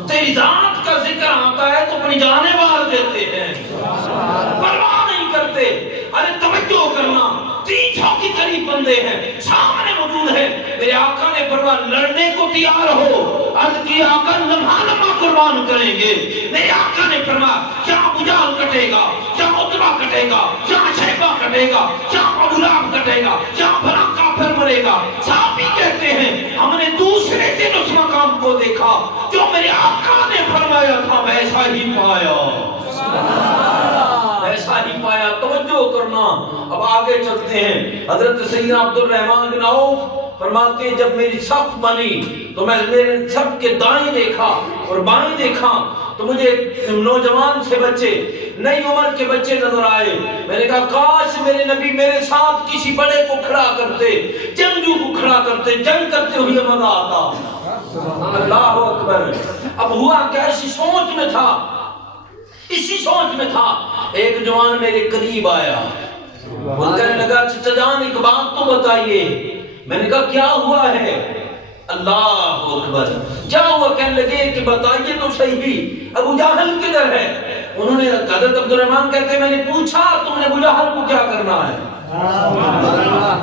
تیری ذات کا ذکر آتا ہے تو اپنی جانیں مار دیتے ہیں، پرواہ نہیں کرتے. ارے توجہ کرنا، 300 کی قریب بندے ہیں، سامنے موجود ہیں. میرے آقا نے فرمایا لڑنے کو تیار ہو، عرض کی آقا لمحہ لمحہ قربان کریں گے. میرے آقا نے فرمایا کیا ابو جہل کٹے گا، کیا عتبہ کٹے گا، یہاں شیبہ کٹے گا، یہاں ابو لہب کٹے گا، یہاں فلاں کافر مرے گا۔ صحابی کہتے ہیں ہم نے دوسرے دن اس مقام کو دیکھا جو میرے آقا نے فرمایا تھا ویسا ہی پایا، ویسا ہی پایا۔ توجہ کرنا، اب آگے چلتے ہیں۔ حضرت سیدنا عبد الرحمن بن عوف فرماتے ہیں جب میری صف بنی تو میں میرے صف کے دائیں دیکھا اور بائیں دیکھا تو مجھے نوجوان سے بچے، نئی عمر کے بچے نظر آئے۔ میں نے کہا کاش میرے نبی میرے ساتھ کسی بڑے کو کھڑا کرتے، جنگجو کو کھڑا کرتے، جنگ کرتے ہوئے مزہ آتا۔ اللہ اکبر۔ اب ہوا کہ ایسی سوچ میں تھا، اسی سوچ میں تھا، ایک جوان میرے قریب آیا، وہ کہنے لگا چچا جان ایک بات تو بتائیے۔ میں نے کہا کیا ہوا ہے؟ اللہ اکبر۔ کیا ہوا؟ کہنے لگے کہ بتائیے تو صحیح، ابو جہل کدھر ہے؟ انہوں نے، حضرت عبد الرحمن کہتے ہیں میں نے پوچھا تم نے ابو جہل کو کیا کرنا ہے؟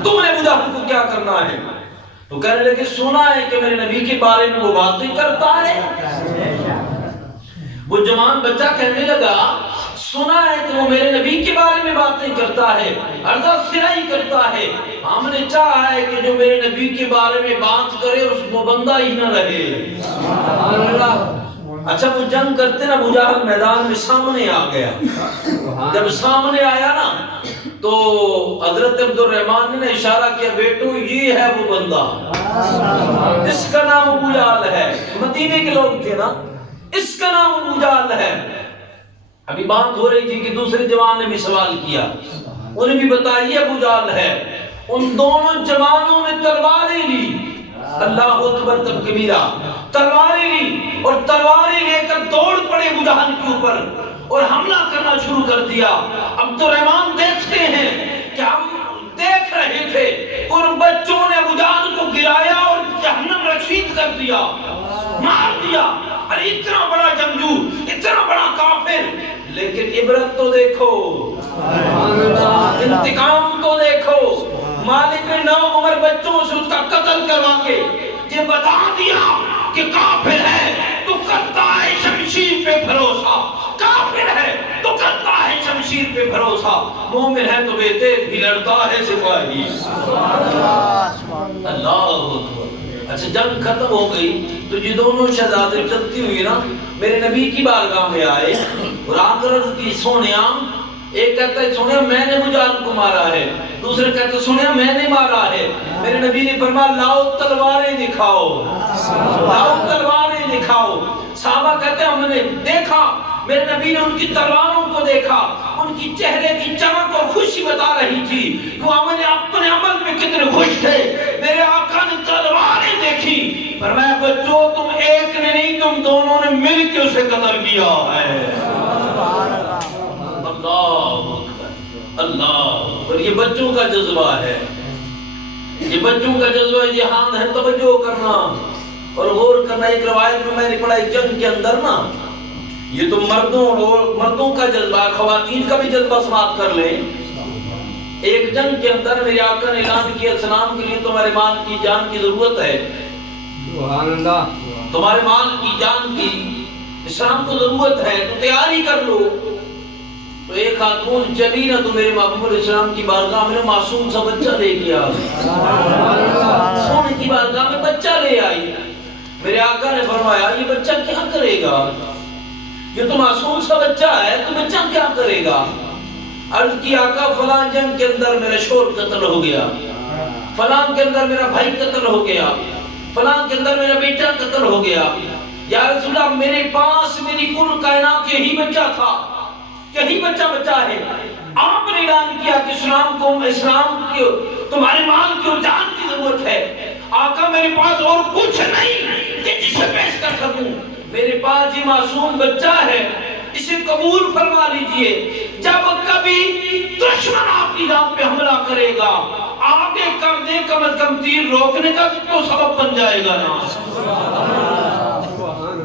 تم نے ابو جہل کو کیا کرنا ہے؟ تو کہنے لگے سنا ہے کہ میرے نبی کے بارے میں وہ باتیں کرتا ہے۔ وہ جوان بچہ کہنے لگا سنا ہے کہ وہ میرے نبی کے بارے میں باتیں کرتا ہے، عرضہ سرائی کرتا ہے، ہم نے چاہا ہے کہ جو میرے نبی کے بارے میں بات کرے اس کو بندہ ہی نہ رہے۔ اچھا وہ جنگ کرتے نا، ابو جہل میدان میں سامنے آ گیا۔ جب سامنے آیا نا تو حضرت عبد الرحمن نے اشارہ کیا بیٹو یہ ہے وہ بندہ، اس کا نام ابو جہل ہے۔ مدینے کے لوگ تھے نا، اس کا نام ابو جہل ہے۔ ابھی بات ہو رہی تھی کہ دوسرے جوان نے بھی سوال کیا، انہیں بھی بتائیے ابو جہل ہے۔ ان دونوں جوانوں نے تلواریں لی، اللہ اکبر تکبیرہ، تلواریں لی اور تلواریں لے کر دوڑ پڑے ابو جہل کے اوپر اور حملہ کرنا شروع کر دیا۔ عبد الرحمن دیکھتے ہیں کہ ہم دیکھ رہے تھے، ان بچوں نے ابو جہل کو گرایا اور جہنم رسید کر دیا، مار دیا۔ ارے اتنا بڑا جنگجو، اتنا بڑا کافر، لیکن عبرت تو دیکھو، انتقام تو دیکھو۔ مالک نے 9 عمر بچوں سے اس کا قتل کروا کے یہ بتا دیا کہ کافر ہے تو کرتا ہے شمشیر پہ بھروسہ، کافر ہے تو کرتا ہے شمشیر پہ بھروسہ، مومن ہے تو بے تیغ بھی لڑتا ہے سپاہی۔ اللہ اکبر۔ اچھا جنگ ختم ہو گئی تو یہ دونوں شہزادے چلتی ہوئی نا میرے نبی کی بارگاہ میں آئے اور آ کر عرض کی سونیا، ایک کہتا ہے سونیا میں نے ابو جہل کو مارا ہے، دوسرے کہتا ہے سونیا میں نے مارا ہے۔ میرے نبی نے فرمایا لاؤ تلواریں دکھاؤ، لاؤ تلواریں دکھاؤ۔ صحابہ کہتے ہیں ہم نے دیکھا، میرے نبی نے ان کی تلواروں کو دیکھا، ان کی چہرے کی چمک اور خوشی بتا رہی تھی کہ وہ اپنے عمل میں کتنے خوش تھے۔ میرے آقا نے تلواریں دیکھی، فرمایا بچوں تم ایک نے نہیں تم دونوں نے مل کے اسے قتل کیا ہے۔ اللہ اکبر، اللہ اکبر۔ یہ بچوں کا جذبہ ہے، یہ بچوں کا جذبہ جہاد ہے۔ توجہ کرنا اور غور کرنا۔ ایک روایت میں نے پڑھا ایک جنگ کے اندر نا، یہ تو مردوں کا جذبہ، خواتین کا بھی جذبہ سماعت کر لیں۔ ایک جنگ کے اندر میرے آقا نے اعلان کیا اسلام کے لیے تمہارے مال کی جان کی ضرورت ہے، سبحان اللہ، تمہارے مال کی جان کی اسلام کو ضرورت ہے تو تیاری کر لو۔ تو ایک خاتون چلی نا تو میرے محبوب الاسلام کی بارگاہ میں معصوم سا بچہ لے گیا، سونے کی بارگاہ میں بچہ لے آئی۔ میرے آقا نے فرمایا یہ بچہ کیا کرے گا؟ یہ تو معصوم سا بچہ ہے، تو بچہ کیا کرے گا؟ عرض کی آقا فلاں جنگ کے اندر میرا شور قتل ہو گیا، فلاں کے اندر میرا بھائی قتل ہو گیا، فلاں کے اندر میرا بیٹا قتل ہو گیا۔ یا رسول اللہ میرے پاس میری کل کائنات یہی بچہ تھا، یہی بچہ ہے۔ آپ نے اعلان کیا کہ اسلام کی تمہارے مال کی اور جان کی ضرورت ہے۔ آقا میرے پاس اور کچھ نہیں کہ جسے پیش کر سکوں، میرے پاس یہ معصوم بچہ ہے، اسے قبول فرما لیجئے۔ جب کبھی دشمن آپ کی جان پہ حملہ کرے گا آگے کر دیں، کم از کم تیر روکنے کا تو سبب بن جائے گا نا۔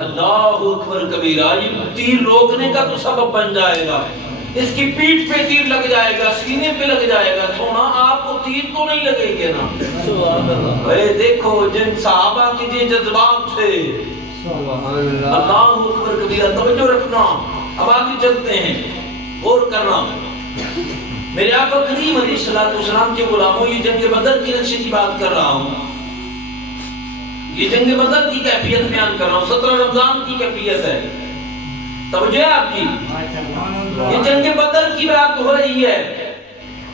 اللہ اکبر کبیرہ، یہ تیر روکنے کا تو سبب بن جائے گا۔ اس کی پیٹھ پہ تیر لگ جائے گا، سینے پہ لگ جائے گا، سونا آپ کو تیر تو نہیں لگے گے نا۔ اے دیکھو جن صحابہ کی یہ جذبات تھے، اللہ اکبر کبیرہ، توجہ رکھنا۔ اب آگے چلتے ہیں، غور کرنا۔ میرے آقا کریم علیہ السلام کے غلاموں، یہ جنگ بدر کی نقشے کی بات کر رہا ہوں، یہ جنگ بدر کی کیفیت بیان کر رہا ہوں، 17 رمضان کی کیفیت ہے، توجہ ہے آپ کی، یہ جنگ بدر کی بات ہو رہی ہے،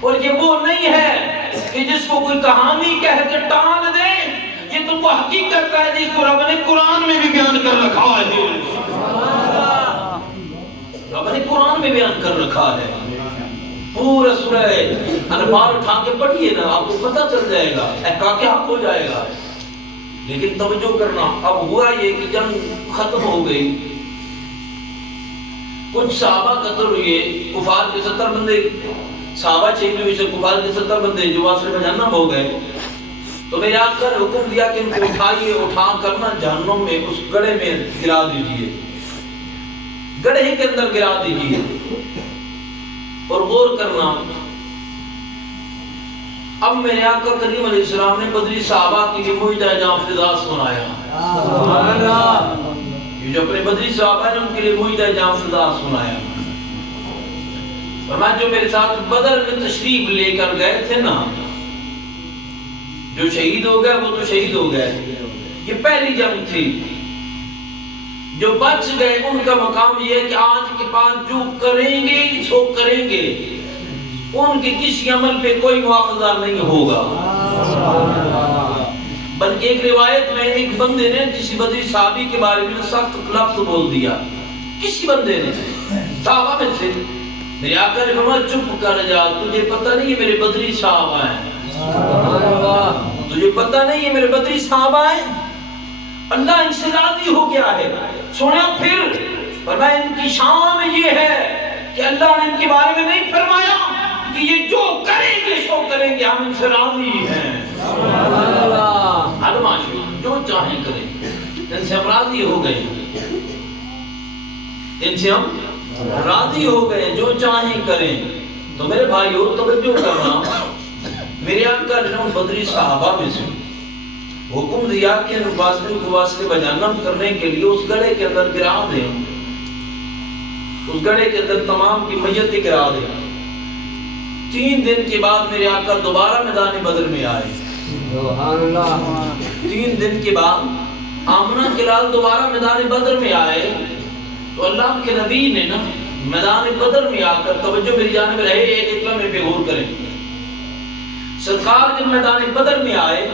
اور یہ وہ نہیں ہے کہ جس کو کوئی کہانی کہہ کے ٹال دے، یہ تو وہ حقیقت ہے جس کو رب نے قرآن میں بھی بیان کر رکھا ہے، رب نے قرآن میں بیان کر رکھا ہے، پورا سورہ انفال اٹھا کے پڑھیے نا، آپ کو پتہ چل جائے گا، احقاق کیا ہو جائے گا۔ لیکن توجہ کرنا، اب ہوا یہ کہ جنگ ختم ہو گئی، کچھ صحابہ قتل ہوئے، کفار کے 70 بندے، صحابہ شہید ہوئے سے کفار کے 70 بندے جو واسطے میں جہنم ہو گئے، تو میرے آقا نے حکم دیا کہ ان کو اٹھائیے، اٹھا کرنا جہنم میں اس گڑھے میں گرا دیجئے، گڑھے کے اندر گرا دیجئے، اور غور کرنا، اب میرے آقا کریم علیہ السلام نے بدری صحابہ کے لیے معجزہ جاں فضا سنایا، یہ جو اپنے بدری صحابہ نے ان کے لیے معجزہ جاں فضا سنایا، فرمایا جو میرے ساتھ بدر میں تشریف لے کر گئے تھے نا، جو شہید ہو گئے وہ تو شہید ہو گئے، یہ پہلی جنگ تھی، جو بچ گئے ان کا مقام یہ ہے کہ آج کے بعد جو کریں گے سو کریں گے، ان کے کسی عمل پہ کوئی مواخذہ نہیں ہوگا، بلکہ ایک روایت میں ایک بندے نے کسی بدری صحابی کے بارے میں سخت لفظ بول دیا، کسی بندے نے صحابہ میں سے، میرے آقا نے فرمایا چپ کر جا، تجھے پتہ نہیں ہے میرے بدری صحابہ ہیں، تجھے پتہ نہیں ہے میرے بدری صحابہ ہیں، اللہ ان سے راضی ہو گیا ہے، سنیا پھر فرمایا ان کی شان یہ ہے کہ اللہ نے ان کے بارے میں نہیں فرمایا کہ یہ جو کریں گے سو کریں گے، ہم ان سے راضی ہیں، ادماشو جو چاہیں کریں، ان سے ہم راضی ہو گئے، ان سے ہم راضی ہو گئے، جو چاہیں کریں۔ تو میرے بھائیو توجہ کرنا، میرے آقا نے بدری صحابہ میں سے حکم دیا کہ ان فاصلے کو واسطے بجانب کرنے کے لیے اس گڑھے کے اندر گرا دیں، اس گڑھے کے اندر تمام کی میتیں گرا دیں۔ 3 دن کے بعد میرے آقا دوبارہ میدان بدر میں آئے، 3 دن کے بعد آمنہ کے لال دوبارہ میدان بدر میں آئے، تو اللہ کے نبی نے نا میدان بدر میں آ کر توجہ میری جانب رہے، ایک لمحے پہ غور کریں، سرکار جب میدان بدر میں آئے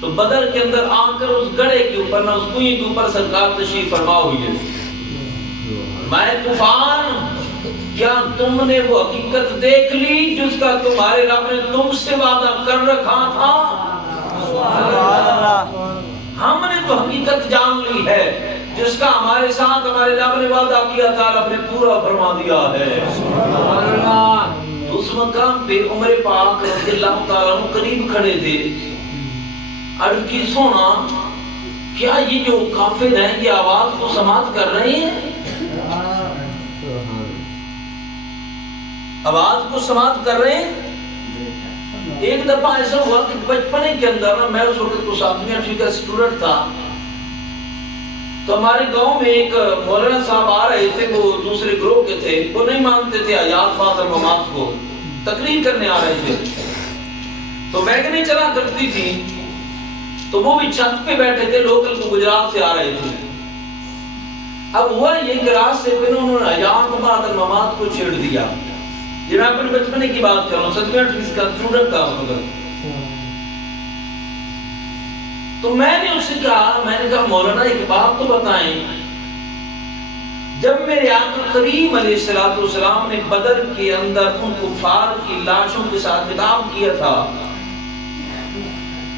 تو بدر کے اندر آ کر اس گڑھے کے اوپر نہ اس کنویں کے اوپر سرکار تشریف فرما ہوئی ہے، میں طوفان کیا تم نے وہ حقیقت دیکھ لی جس کا تمہارے رب نے تم سے وعدہ کر رکھا تھا؟ ہم نے تو حقیقت جان لی ہے، جس کا ہمارے ساتھ ہمارے رب نے وعدہ کیا تھا، رب نے پورا فرما دیا ہے۔ اس مقام پہ عمر پاک رضی اللہ تعالیٰ عنہ قریب کھڑے تھے، عرض کی سونا کیا یہ جو کافر ہیں یہ آواز کو سماعت کر رہے ہیں؟ آواز کو سماعت کر رہے ہیں؟ ایک دفعہ ایسا ہوا کہ بچپنے کے اندر میں اس وقت کو 7ویں 8ویں کا اسٹوڈنٹ تھا، تو ہمارے گاؤں میں ایک مولانا صاحب آ رہے تھے، وہ دوسرے گروہ کے تھے، وہ نہیں مانتے تھے حیات فاطر ممات کو، تقریر کرنے آ رہے تھے، تو ویگنیں چلا کرتی تھی، تو وہ بھی چھت پہ بیٹھے تھے، لوکل کو گجرات سے آ رہے تھے۔ اب ہوا یہ کہ راستے پہ انہوں نے حیات فاطر ممات کو چھیڑ دیا، یہ میں اپنے بچپنے کی بات کر رہا ہوں، 7ویں 8ویں کا اسٹوڈنٹ تھا مگر، تو میں نے اسے کہا مولانا ایک بات تو بتائیں، جب میرے آقا کریم علیہ السلام نے بدر کے اندر ان کفار کی لاشوں کے ساتھ خطاب کیا تھا،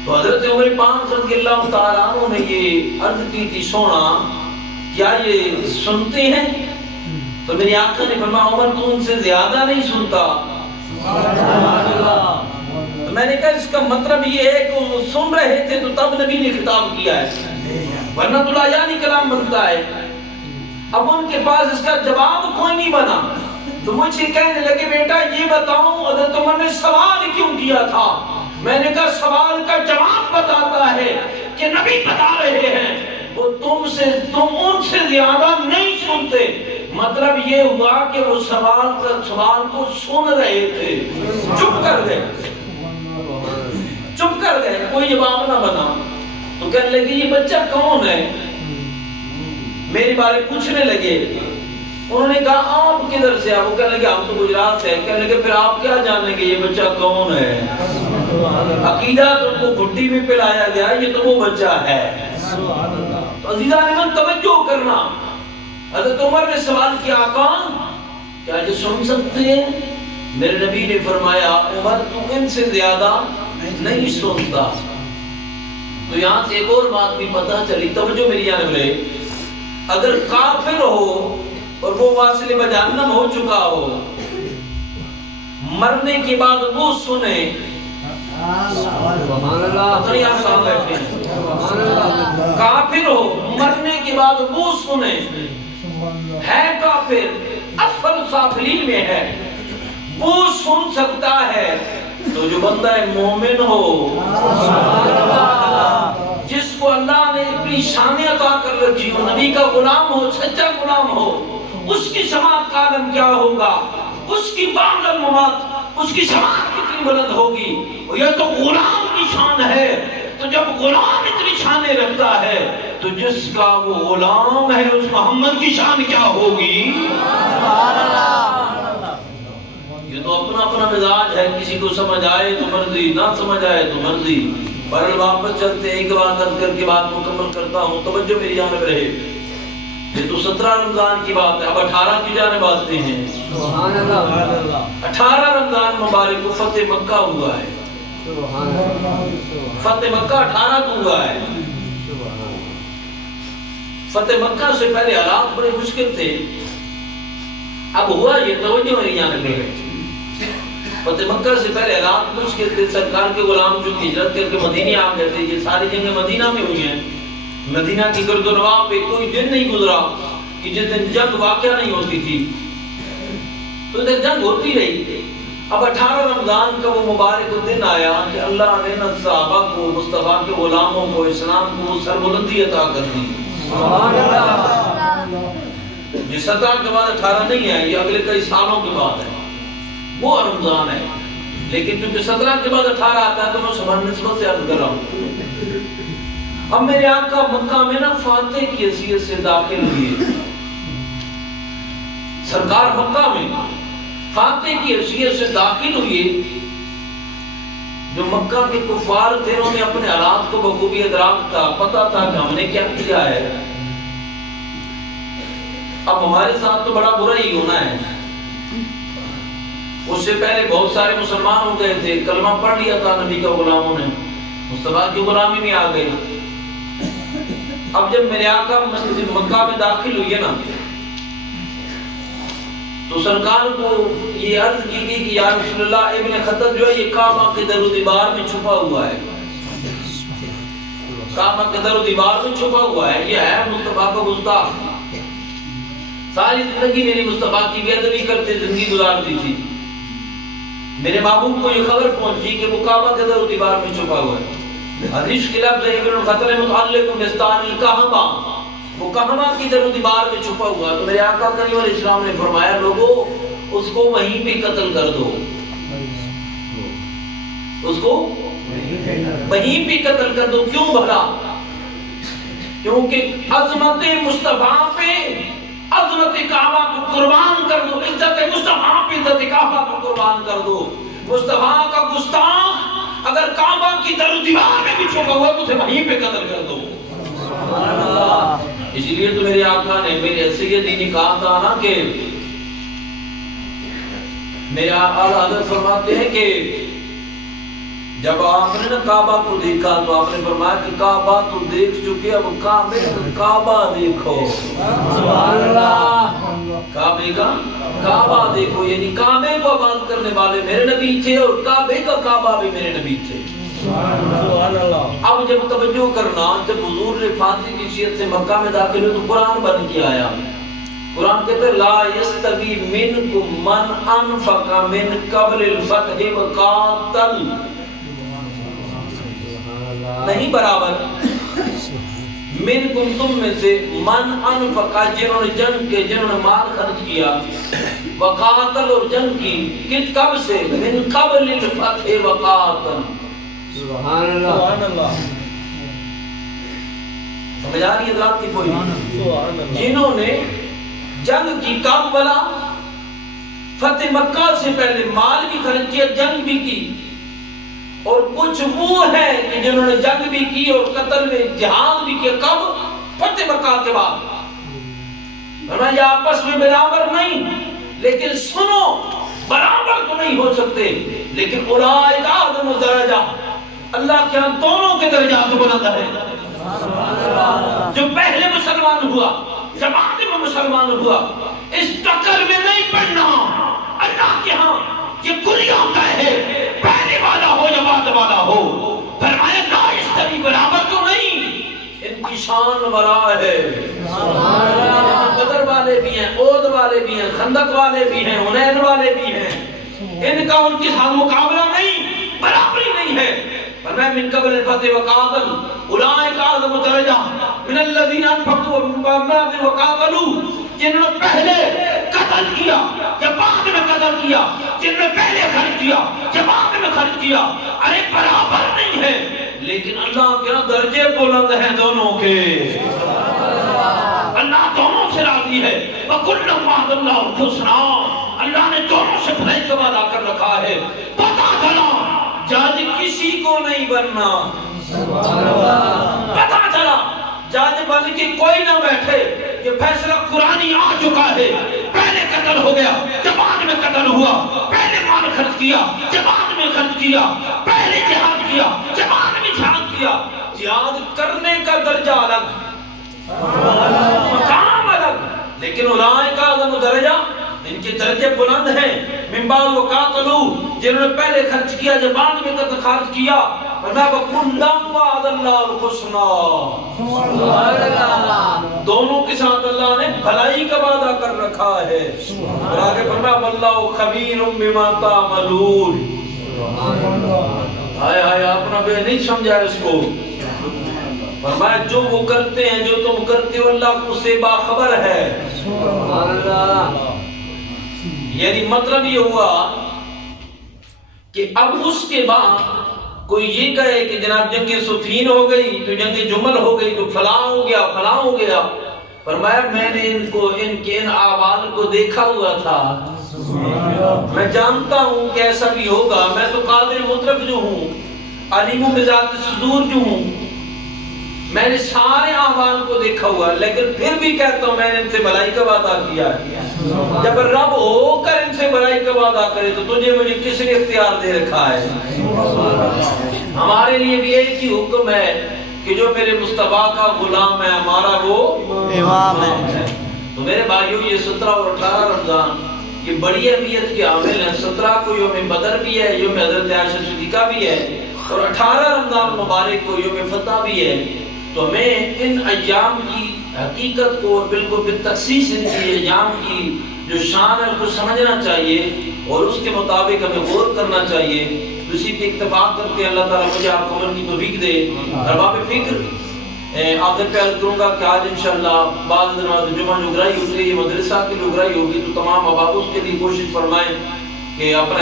تو حضرت عمر پاک رضی اللہ تعالیٰ عنہ نے یہ عرض کی تھی، سونا کیا یہ سنتے ہیں؟ تو میرے آقا نے فرمایا عمر تو ان سے زیادہ نہیں سنتا۔ تو میں نے کہا اس کا مطلب یہ ہے کہ وہ سن رہے تھے تو تب نبی نے خطاب کیا ہے، ورنہ تو لایانی کلام بنتا ہے۔ اب ان کے پاس اس کا جواب کوئی نہیں بنا، تو مجھ سے کہنے لگے بیٹا یہ بتاؤں حضرت عمر نے سوال کیوں کیا تھا؟ میں نے کہا سوال کا جواب بتاتا ہے کہ نبی بتا رہے ہیں وہ تم ان سے زیادہ نہیں سنتے، مطلب یہ ہوا کہ وہ سوال کو سن رہے تھے، چپ کر گئے، کوئی جواب نہ بنا۔ تو کہنے لگے یہ بچہ کون ہے، میری بارے پوچھنے لگے۔ انہوں نے کہا آپ کدھر سے ہیں؟ وہ کہنے لگے ہم تو گجرات سے ہیں۔ کہنے لگے پھر آپ کیا جانیں گے یہ بچہ کون ہے؟ عقیدہ تو ان کو گھٹی میں پلایا گیا، یہ تو وہ بچہ ہے۔ تو عزیزان من توجہ کرنا، حضرت عمر نے سوال کیا آقا کیا یہ سن سکتے ہیں؟ میرے نبی نے فرمایا عمر تو ان سے زیادہ نہیں سنتا۔ تو یہاں سے ایک اور بات بھی پتہ چلی، توجہ میری جانب رہے، اگر کافر ہو اور وہ واصل بجہنم ہو چکا ہو، مرنے کے بعد وہ سنے، کافر ہو مرنے کے بعد وہ سنے، ہے کافر اسفل سافلین میں ہے، وہ سن سکتا ہے، تو جو بندہ مومن ہو، جس کو اللہ نے اپنی شان عطا کر رکھی ہو، نبی کا غلام ہو، سچا غلام ہو، اس کی سماعت کا عالم کیا ہوگا، اس کی بعد الممات، اس کی سماعت کتنی بلند ہوگی۔ یہ تو غلام کی شان ہے، تو جب غلام اتنی شانیں رکھتا ہے تو جس کا وہ غلام ہے اس محمد کی شان کیا ہوگی۔ یہ تو اپنا اپنا مزاج ہے، کسی کو سمجھ آئے تو مرضی، نہ سمجھ آئے تو مرضی۔ بہرحال واپس چلتے ہیں، ایک بات عرض کر کے بات مکمل کرتا ہوں، توجہ میری جانب رہے۔ یہ تو 17 رمضان کی بات ہے، اب 18 کی جانب آتے ہیں۔ 18 رمضان مبارک کو فتح مکہ ہوا ہے، فتح مکہ 18 کو ہوا ہے۔ فتح مکہ سے پہلے حالات بڑے مشکل تھے، اب ہوا یہ، توجہ میری جانب رہے۔ فتح مکہ سے پہلے حالات مشکل تھے، سرکار کے غلام جو ہجرت کر کے مدینے آ گئے تھے، یہ ساری جنگیں مدینہ میں ہوئی ہیں۔ مدینہ کی گرد و نواح پہ کوئی دن نہیں گزرا کہ جس دن جنگ واقعہ نہیں ہوتی تھی، تو ادھر جنگ ہوتی رہی۔ اب 18 رمضان کا وہ مبارک دن آیا کہ اللہ نے نہ صحابہ کو، مصطفیٰ کے غلاموں کو، اسلام کو سربلندی عطا کر دی۔ یہ 17 کے بعد 18 نہیں ہے، یہ اگلے کئی سالوں کے بعد ہے، وہ رمضان ہے۔ لیکن چونکہ 17 کے بعد 18 آتا ہے تو میں سبحان نسبت سے عرض کر رہا ہوں۔ اب میرے آقا مکہ میں نا فاتح کی حیثیت سے داخل ہوئے، سرکار مکہ میں فاتح کی حیثیت سے داخل ہوئے۔ جو مکہ کے کفار تھے انہوں نے اپنے حالات کو بخوبی ادراک تھا، پتہ تھا کہ ہم نے کیا کیا ہے، اب ہمارے ساتھ تو بڑا برا ہی ہونا ہے۔ اس سے پہلے بہت سارے مسلمان ہو گئے تھے، کلمہ پڑھ لیا تھا نبی کا غلاموں نے، مصطفیٰ کی غلامی میں آ گئے۔ اب جب میرے آقا مسجد مکہ میں داخل ہوئی ہے نا، تو سرکار کو یہ عرض کی گئی کہ یا رسول اللہ ابن خطب جو ہے یہ کعبہ کے در و دیوار میں چھپا ہوا ہے، کعبہ کے در و دیوار میں چھپا ہوا ہے، یہ ہے مصطفیٰ کا گستاخ، ساری زندگی میری مصطفیٰ کی بے ادبی کرتے زندگی گزارتی تھی۔ میرے محبوب کو یہ خبر پہنچی کہ وہ کعبہ کے در و دیوار میں چھپا ہوا ہے۔ حدیث کے لفظ ہے ابن الخطر متعلق بستان الکعبہ، وہ کعبہ کی در و دیوار میں چھپا ہوا۔ تو میرے آقا کریم علیہ السلام نے فرمایا لوگوں اس کو وہیں پہ قتل کر دو، اس کو وہیں پہ قتل کر دو۔ کیوں بھلا؟ کیونکہ عظمت مصطفیٰ پہ عظمت کعبہ کو قربان کر دو، عزت مصطفیٰ پہ عزت کعبہ کو قربان کر دو۔ مصطفیٰ کا گستاخ اگر کعبہ کی در و دیوار میں بھی چھپا ہوا تو اسے وہیں پہ قتل کر دو۔ اس لیے تو میرے آقا نے میرے سیدی نے کہا تھا نا کہ میرے آقا حضرت فرماتے ہیں کہ جب آپ نے نا کعبہ کو دیکھا تو آپ نے فرمایا کہ کعبہ تو دیکھ چکے، اب کعبہ دیکھو۔ سبحان اللہ، کعبے کا کعبہ دیکھو، یعنی کعبے کو آباد کرنے والے میرے نبی تھے اور کعبے کا کعبہ بھی میرے نبی تھے۔ سبحان اللہ۔ اب جب توجہ کرنا، جب حضور نے فاتح کی حیثیت سے مکہ میں داخل ہوئے تو قرآن بن کے آیا۔ قرآن کہتے ہیں لا یستوی منکم من انفق من قبل الفتح وقاتل، نہیں برابر منکم تم میں سے من انفقا جنہوں نے جنگ کے جنہوں نے مال خرچ کیا وقاتل اور جنگ کی کب سے من قبل الفتح وقاتل سبحان اللہ سمجھ آ رہی ہے ذات کی کوئی جنہوں نے جنگ کی کب بلا فتح مکہ سے پہلے مال بھی خرچ کیا جنگ بھی کی اور کچھ وہ ہے کہ جنہوں نے جنگ بھی کی اور قتل میں جہاد بھی کیا کب فتح مکہ کے بعد ورنہ یہ آپس میں برابر نہیں لیکن سنو برابر تو نہیں ہو سکتے لیکن اولئک اعظم درجہ اللہ کے ہاں دونوں کے درجات بلند ہے جو پہلے مسلمان ہوا جب بعد میں مسلمان ہوا اس ٹکر میں نہیں پڑنا اللہ کے ہاں یہ کلیہ ہوتا ہے پہلے والا ہو یا بعد والا ہو فرمایا لا یستوی برابر تو نہیں ان کی شان برا ہے بدر والے بھی ہیں احد والے بھی ہیں خندق والے بھی ہیں حنین والے بھی ہیں ان کا ان کے ساتھ مقابلہ نہیں برابری نہیں ہے فرمایا من قبل الفتح وقاتل اولئک اعظم درجہ من الذین انفقوا من بعد وقاتلوا جنہوں نے پہلے قتل کیا یا بعد میں قتل کیا جنہوں نے پہلے خرچ کیا یا بعد میں خرچ کیا ارے برابر نہیں ہے لیکن اللہ کے درجے بلند ہیں دونوں کے اللہ دونوں سے راضی ہے وَكُلًّا وَعَدَ اللَّهُ الْحُسْنَىٰ اللہ نے دونوں سے بھلائی کا وعدہ کر رکھا ہے پتہ چلا جج کسی کو نہیں بننا پتہ چلا جج بن کے کوئی نہ بیٹھے یہ فیصلہ قرآنی آ چکا ہے پہلے قتل ہو گیا جب بعد میں قتل ہوا پہلے مال خرچ کیا جب بعد میں خرچ کیا پہلے جہاد کیا جب بعد میں جہاد کیا جہاد کرنے کا درجہ الگ مقام الگ لیکن اولئک اعظم درجہ ان کے درجے بلند ہیں من بعد وقاتلوا جنہوں نے پہلے خرچ کیا جب بعد میں قتل خرچ کیا فرمایا وَكُلًّا وَعَدَ اللَّهُ الْحُسْنَىٰ دونوں کے ساتھ اللہ نے بھلائی کا وعدہ کر رکھا ہے اور آگے فرمایا وَاللَّهُ خَبِيرٌ بِمَا تَعْمَلُونَ ہائے ہائے آپ نے بھی نہیں سمجھا اس کو فرمایا جو وہ کرتے ہیں جو تم کرتے ہو اللہ کو سے باخبر ہے یعنی مطلب یہ ہوا کہ اب اس کے بعد کوئی یہ کہے کہ جناب جنگ صفین ہو گئی تو جنگ جمل ہو گئی تو فلاں ہو گیا فلاں ہو گیا فرمایا میں نے ان کو ان کے ان اعمال کو دیکھا ہوا تھا میں جانتا ہوں کہ ایسا بھی ہوگا میں تو قادر مطلق جو ہوں علیم بذات صدور جو ہوں میں نے سارے اعمال کو دیکھا ہوا لیکن پھر بھی کہتا ہوں میں نے ان سے بھلائی کا وعدہ کیا ہے جب رب ہو کر ان سے بھلائی کا وعدہ کرے تو تجھے مجھے کس نے اختیار دے رکھا ہے ہمارے لیے بھی ایک ہی حکم ہے کہ جو میرے مصطفیٰ کا غلام ہے ہمارا وہ امام ہے تو میرے بھائیوں یہ 17 اور 18 رمضان یہ بڑی اہمیت کے عامل ہیں 17 کو یوم بدر بھی ہے یوم حضرت عائشہ صدیقہ بھی ہے اور 18 رمضان مبارک کو یوم فتح بھی ہے تو ہمیں ان ایام کی حقیقت کو بالکل بالتخصیص ان کی ایام کی جو شان ہے اس کو سمجھنا چاہیے اور اس کے مطابق ہمیں غور کرنا چاہیے اسی پہ اتفاق کرتے ہیں اللہ تعالیٰ مجھے آپ کو عمل کی توفیق دے ارباب فکر آخر پہ عرض کروں گا کہ آج انشاءاللہ بعض نماز جمعہ جو اگرائی ہوتی ہے یہ مدرسہ کی جو اگرائی ہوگی تو تمام اباب اس کے لیے کوشش فرمائیں کہ اپنے